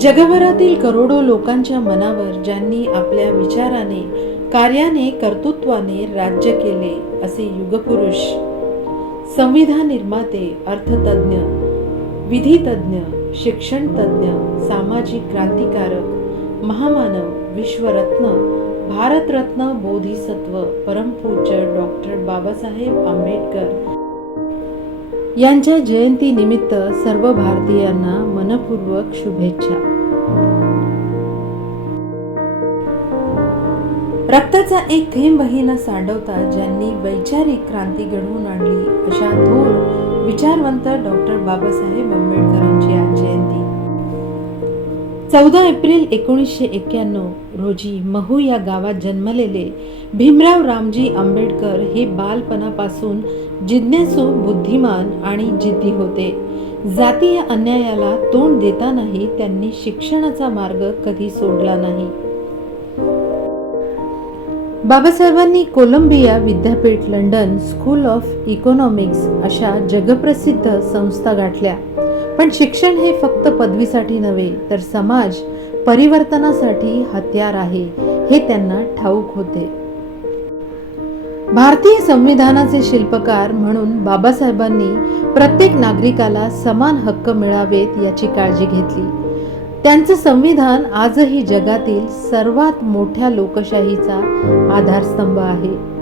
जगभरातील करोडो लोकांच्या मनावर ज्यांनी आपल्या विचाराने कार्याने कर्तृत्वाने राज्य केले असे युगपुरुष संविधान निर्माते अर्थतज्ञ विधीतज्ञ शिक्षणतज्ञ सामाजिक क्रांतिकारक महामानव विश्वरत्न भारतरत्न बोधिसत्व परमपूज्य डॉक्टर बाबासाहेब आंबेडकर यांच्या जयंती निमित्त सर्व भारतीयांना मनपूर्वक शुभेच्छा. रक्ताचा एक थेंबही न सांडवता ज्यांनी वैचारिक क्रांती घडवून आणली अशा थोर विचारवंत डॉक्टर बाबासाहेब आंबेडकरांची आहे चौदा एप्रिल एकोणीसशे एक्क्याण्णव रोजी महू या गावात जन्मलेले भीमराव रामजी आंबेडकर हे बालपणापासून जिज्ञासू बुद्धिमान आणि जिद्दी होते. जातीय अन्यायाला तोंड देतानाही त्यांनी शिक्षणाचा मार्ग कधी सोडला नाही. बाबासाहेबांनी कोलंबिया विद्यापीठ लंडन स्कूल ऑफ इकॉनॉमिक्स अशा जगप्रसिद्ध संस्था गाठल्या. पण शिक्षण हे फक्त पदवीसाठी नव्हे तर समाज परिवर्तनासाठी हत्यार आहे हे त्यांना ठाऊक होते. भारतीय संविधानाचे शिल्पकार म्हणून बाबासाहेबांनी प्रत्येक नागरिकाला समान हक्क मिळावेत याची काळजी घेतली. त्यांचं संविधान आजही जगातील सर्वात मोठ्या लोकशाहीचा आधारस्तंभ आहे.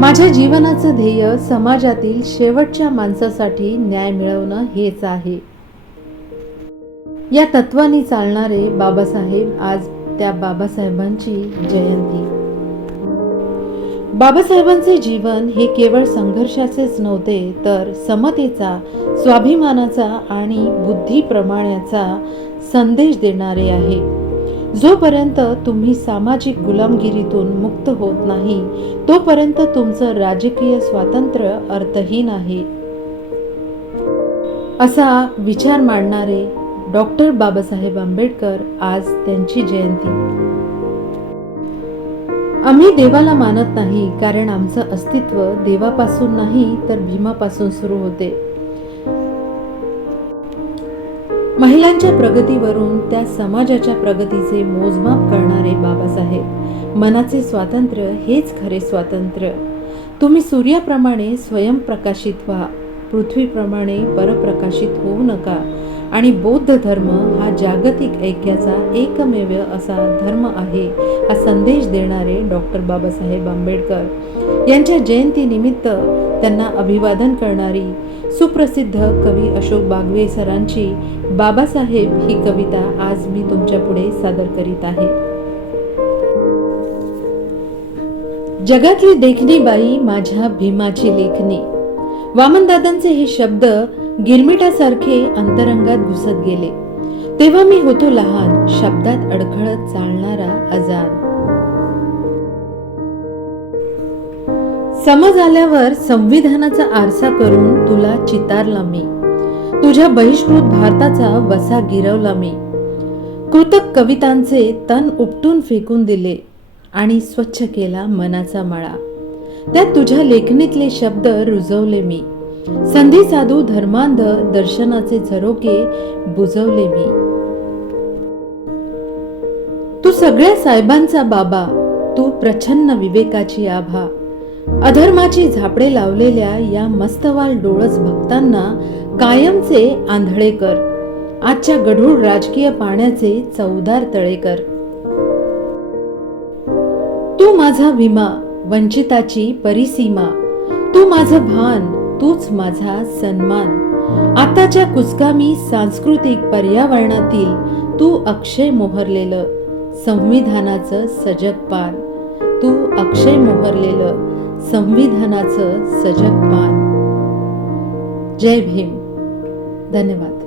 माझ्या जीवनाचं ध्येय समाजातील शेवटच्या माणसासाठी न्याय मिळवणं हेच आहे. या तत्वानी चालणारे बाबासाहेब आज त्या बाबासाहेबांची जयंती. बाबासाहेबांचे जीवन हे केवळ संघर्षाचेच नव्हते तर समतेचा स्वाभिमानाचा आणि बुद्धी प्रमाणाचा संदेश देणारे आहे. जोपर्यंत तुम्ही सामाजिक गुलामगिरीतून मुक्त होत नाही तोपर्यंत तुमचं राजकीय स्वातंत्र्य अर्थहीन आहे. असा विचार मांडणारे डॉक्टर बाबासाहेब आंबेडकर आज त्यांची जयंती. आम्ही देवाला मानत नाही कारण आमचं अस्तित्व देवापासून नाही तर भीमापासून सुरू होते. महिलांच्या प्रगतीवरून त्या समाजाच्या प्रगतीचे मोजमाप करणारे बाबासाहेब. मनाचे स्वातंत्र्य हेच खरे स्वातंत्र्य. तुम्ही सूर्याप्रमाणे स्वयंप्रकाशित व्हा. पृथ्वीप्रमाणे परप्रकाशित होऊ नका. आणि बौद्ध धर्म हा जागतिक ऐक्याचा एकमेव असा धर्म आहे हा संदेश देणारे डॉक्टर बाबासाहेब आंबेडकर. यांच्या जयंतीनिमित्त त्यांना अभिवादन करणारी सुप्रसिद्ध कवी अशोक बागवे सरांची बाबासाहेब ही कविता आज मी तुमच्यापुढे सादर करीत आहे. जगातली देखणी बाई माझ्या भीमाची लेखणी. वामनदादांचे हे शब्द गिरमिटासारखे अंतरंगात घुसत गेले. तेव्हा मी होतो लहान शब्दात अडखळत चालणारा अजान. समज आल्यावर संविधानाचा आरसा करून तुला चितारला मी. तुझ्या बहिष्कृत भारताचा वसा गिरवला मी. कृतक कवितांचे तन उपटून फेकून दिले आणि स्वच्छ केला मनाचा मळा. त्यात तुझ्या लेखणीतले शब्द रुजवले मी. संधी साधू धर्मांध दर्शनाचे झरोके बुजवले मी. तू सगळ्या साहेबांचा बाबा तू प्रछन्न विवेकाची आभा. अधर्माची झापडे लावलेल्या या मस्तवाल डोळस भक्तांना कायमचे आंधळे कर. आजच्या गढूळ राजकीय पाण्याचे चौदार तळेकर तू माझा विमा वंचिताची परिसीमा. तू माझं भान तूच माझा सन्मान. आताच्या कुचकामी सांस्कृतिक पर्यावरणातील तू अक्षय मोहरलेलं संविधानाचं सजग पान तू अक्षय मोहरलेलं संविधानाचं सजग पान जय भीम. धन्यवाद.